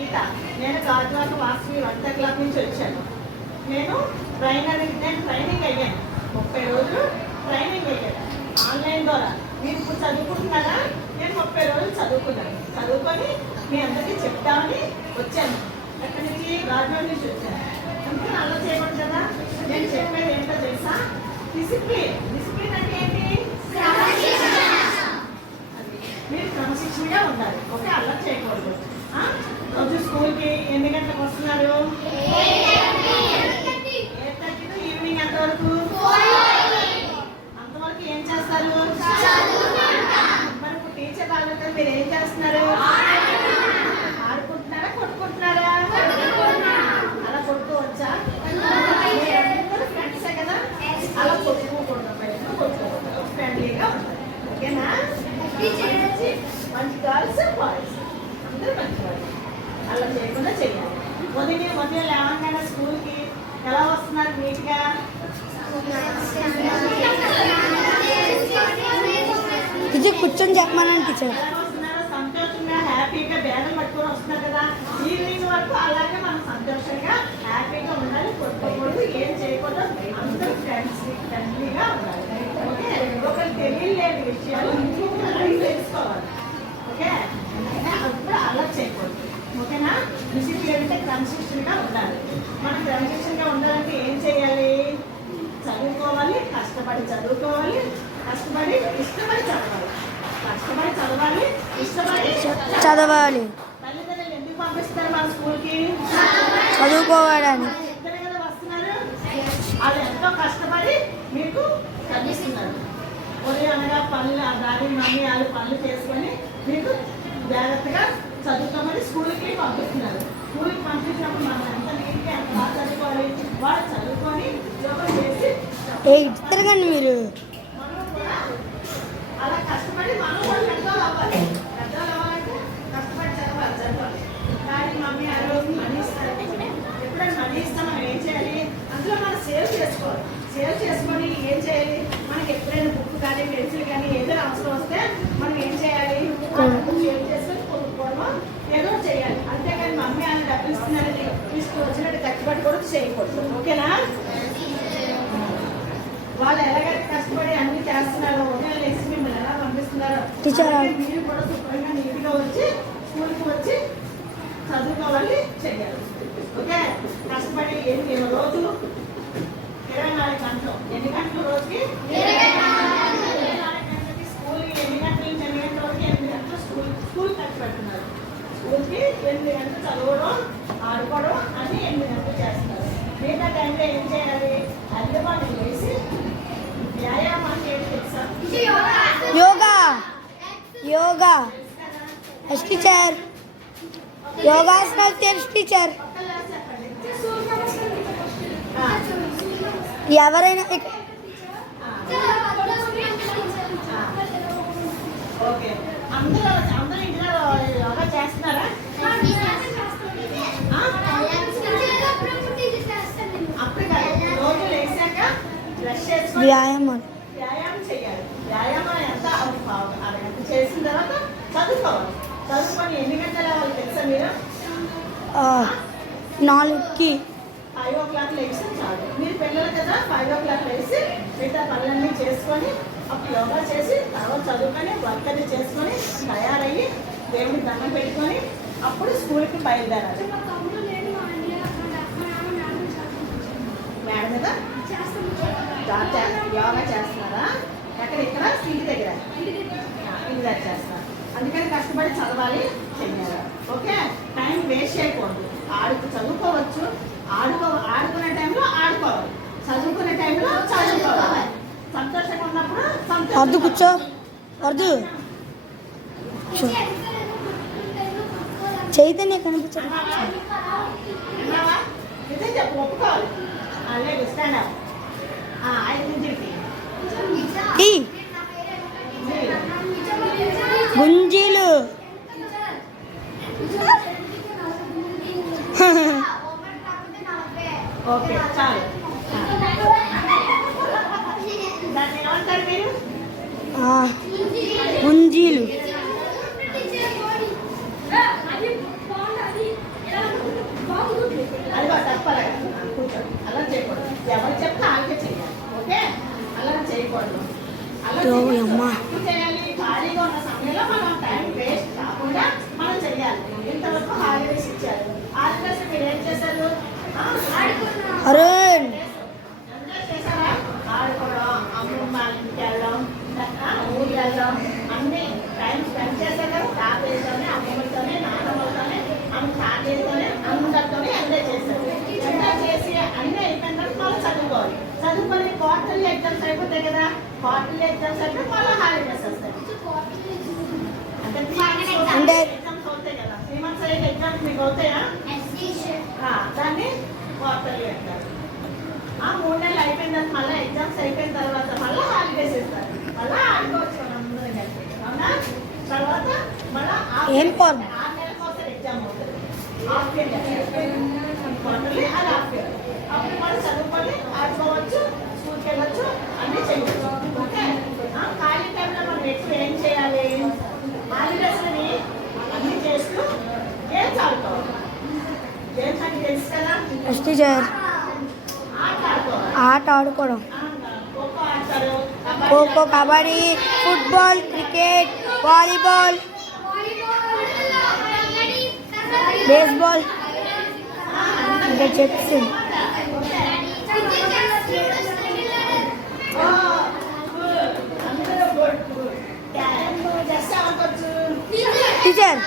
గీత. నేను గాజువాక వాసవి వంట క్లబ్ నుంచి వచ్చాను. నేను ట్రైనింగ్ అయ్యాను. 30 రోజులు ట్రైనింగ్ అయ్యాను ఆన్లైన్ ద్వారా. మీరు ఇప్పుడు చదువుకుంటున్నారా? నేను 30 రోజులు చదువుకున్నాను. చదువుకొని మీ అందరికీ చెప్తామని వచ్చాను. ఎక్కడి నుంచి? గాజువాక నుంచి వచ్చాను. అందుకని అలా చేయకూడదు కదా. నేను చెప్పేది ఏంటో తెలుసా? డిసిప్లిన్. డిసిప్లిన్ అంటే ఏంటి? మీరు క్రమశిక్షణగా ఉండాలి. ఓకే, అలా చేయకూడదు. రోజు స్కూల్కి ఎన్ని గంటలకు వస్తున్నారు? 8:30 ఈవినింగ్ ఎంతవరకు? అంతవరకు ఏం చేస్తారు? మరి ఇప్పుడు టీచర్ వాళ్ళతో మీరు ఏం చేస్తున్నారు? ఆడుకుంటున్నారా, కొట్టుకుంటున్నారా? అలా కొట్టుకోవచ్చా? ఫ్రెండ్సే కదా, అలా కొట్టుకోకూడదు. కొట్టుకోకూడదు, ఫ్రెండ్లీగా ఉండాలి. ఓకేనా? మంచి గర్ల్స్ బాయ్స్ అందరూ మంచివాళ్ళు. అలా చేయకుండా చేయాలి. ఉదయం లేవగానే స్కూల్కి ఎలా వస్తున్నారు? నీట్గా కూర్చొని చెప్పమని టీచర్ ఎలా వస్తున్నారో సంతోషంగా హ్యాపీగా బ్యాగులు పట్టుకొని వస్తున్నారు కదా. ఈవినింగ్ వరకు అలాగే మనం సంతోషంగా హ్యాపీగా ఉండాలి. కొట్టుకోకూడదు, ఏం చేయకూడదు. అందరూ ఫ్రెండ్లీగా ఉండాలి. ఓకే, ఒకరికి తెలియలేని విషయాలు ఇంకొకరు తెలుసుకోవాలి. ఓకే, అప్పుడు అలా చేయకూడదు. ఓకేనా? డిసిప్లిన్ అంటే క్రమశిక్షణగా ఉండాలి. మనం క్రమశిక్షణగా ఉండాలంటే ఏం చేయాలి? చదువుకోవాలి, కష్టపడి చదువుకోవాలి, కష్టపడి ఇష్టపడి చదవాలి. కష్టపడి చదవాలి, ఇష్టపడి చదవాలి. తల్లిదండ్రులు ఎందుకు పంపిస్తారు వాళ్ళ స్కూల్కి? చదువుకోవడానికి. ఇద్దరే కదా వస్తున్నారు. వాళ్ళు ఎంతో కష్టపడి మీకు చదివిస్తున్నారు. ఉదయం అనగా పనులు దాని మమ్మీ వాళ్ళు పనులు చేసుకొని మీకు జాగ్రత్తగా చదువుకోమని స్కూల్కి పంపిస్తున్నారు. స్కూల్కి పంపించినప్పుడు మనం ఎంత నీట్గా ఎంత బాగా చదువుకోవాలి. వాళ్ళు చదువుకొని ఉద్యోగం చేసి తిరగండి మీరు. మనం కూడా అలా కష్టపడి మనం కూడా పెద్దవాళ్ళు అవ్వాలి. పెద్దవాళ్ళు అవ్వాలంటే కష్టపడి చదవాలి. కానీ మమ్మీ ఆ రోజు మనీ ఇస్తారు. ఎప్పుడైనా మనీ ఇస్తాం మనం ఏం చేయాలి? అందులో మనం సేవ్ చేసుకోవాలి. సేవ్ చేసుకొని ఏం చేయాలి? మనకి ఎప్పుడైనా బుక్ కానీ పెన్సిల్ కానీ ఏదైనా అవసరం వస్తే మనం ఏం చేయాలి? సేవ్ చేసుకొని కొనుక్కోవడం ఏదో చేయాలి. అంతేకాని మమ్మీ అని డబ్బులు ఇస్తున్నారని వచ్చినట్టు కష్టపడి కూడా చేయకూడదు. ఓకేనా? వాళ్ళు ఎలాగైతే కష్టపడి అన్ని చేస్తున్నారో ఉదయం లేచి మిమ్మల్ని ఎలా పంపిస్తున్నారో మీరు కూడా శుభ్రంగా నీట్గా వచ్చి స్కూల్కి వచ్చి చదువుకోవాలి, చెయ్యాలి. ఓకే, కష్టపడి రోజు 24 గంటలు. ఎన్ని గంటలు రోజుకి? 24 గంటలకి. స్కూల్కి ఎన్ని గంటల నుంచి ఎన్ని గంటల వరకు? 8 గంటలు స్కూల్ ఖర్చు పెడుతున్నారు. స్కూల్కి 8 గంటలు చదవడం, ఆడుకోవడం అన్నీ 8 గంటలు చేస్తున్నారు. మిగతా టైంలో ఏం చేయాలి? అద్దెపాటు వేసి వ్యాయామాన్ని ఏం చేస్తాం? యోగా. Yoga yes teacher. యోగాసనాలు తెలుసు టీచర్. ఎవరైనా ఓకే, అందరూ ఇంట్లో యోగా చేస్తున్నారా? అప్పుడు కాదు, రోజు లేచాక బ్రష్ చేసుకొని వ్యాయామం చేయాలి. వ్యాయామం ఎంత అరగంట చేసిన తర్వాత చదువుకోవాలి. చదువుకొని ఎన్ని గంటలు అవ్వాలి తెలుసా మీరు? 4కి 5 o'clock లేస్తే చాలు. మీరు పిల్లలు కదా, 5 o'clock లేచి మిగతా పనులన్నీ చేసుకొని అప్పుడు యోగా చేసి తర్వాత చదువుకొని వర్క్ అది చేసుకొని తయారయ్యి దేవుడికి దండం పెట్టుకొని అప్పుడు స్కూల్కి బయలుదేరాలి. మేడం కదా యోగా చేస్తున్నారా? ఇక్కడ ఇంటి దగ్గర చేస్తున్నారు. అందుకని కష్టపడి చదవాలి, చెయ్యాలి. ఓకే, టైం వేస్ట్ చేయకూడదు. చదువుకోవచ్చు, ఆడుకునే టైంలో ఆడుకోవాలి, చదువుకునే టైంలో చదువుకోవాలి. సంతోషంగా ఉన్నప్పుడు అర్దు కూర్చో. అర్దు చైతన్య కనిపించదు. ఇదే చెప్పు, ఒప్పుకోవాలి. లేదు స్టాండ్ అప్. 5 నుంచి గుంజీలు. ఓకే, చాలు. దాన్ని ఏమంటారు మీరు? గుంజీలు. అమ్మా ఏం చేయాలి? ఖాళీగా ఉన్న సమయంలో మనం టైం వేస్ట్ కాకుండా మనం చేయాలి. ఇంతవరకు హాలిడేస్ ఇచ్చారు. హాలిడేస్ మీరు ఏం చేశారు? అరుణ్ ఎంజాయ్ చేశారా? ఆడుకోవడం, అమ్మమ్మ వాళ్ళ ఇంటికి వెళ్ళడం, ఊరికి వెళ్ళడం, అన్ని టైం స్పెండ్ చేశారు కదా. తాతయ్యతోనే, అమ్మమ్మతోనే, నాన్నమ్మతోనే, తాతయ్యతోనే, అందరితోనే ఎంజాయ్ చేశారు. ఎంజాయ్ చేసి అన్నీ అయిపోయిన తర్వాత మళ్ళీ చదువుకోవాలి. చదువుకొని క్వార్టర్లీ ఎగ్జామ్స్ అయిపోతాయి కదా. క్వార్టర్లీ ఎగ్జామ్స్ అయిపోయి మళ్ళీ హాలిడేస్ వస్తాయి. అంటే ఎగ్జామ్స్ అవుతాయి కదా. 3 months అయ్యే ఎగ్జామ్స్ మీకు అవుతాయా? దాన్ని క్వార్టర్లీ అంటారు. 3 నెలలు అయిపోయిన తర్వాత మళ్ళీ ఎగ్జామ్స్ అయిపోయిన తర్వాత మళ్ళీ హాలిడేస్ ఇస్తారు. మళ్ళీ ఆడుకోవచ్చు మనం అందరం కలిసి. అవునా? తర్వాత మళ్ళీ ఏం పని? 6 నెలలకు ఒకసారి ఎగ్జామ్ అవుతుంది. హాఫ్ ఇయర్ క్వార్టర్లీ అది హాఫ్ ఇయర్. అప్పుడు మళ్ళీ చదువుకొని ఆడుకోవచ్చు, స్కూల్కి వెళ్ళొచ్చు, అన్నీ చేయవచ్చు. ఓకే? ఖాళీ టైంలో మనం ఎక్కువ ఏం చేయాలి? హాలిడేస్ని అన్నీ చేస్తూ గేమ్స్ ఆడుకోవాలి. గేమ్స్ అని తెలుసు కదా. ఎస్ టీచర్ ఆట ఆడుకోవాలి. ఆట ఆడుకోవడం ఖోఖో ఆడతారు, kho kho kabaddi football cricket volleyball baseball ఇంకా చెస్ అందరూ చెస్ ఆడుకోవచ్చు. టీచర్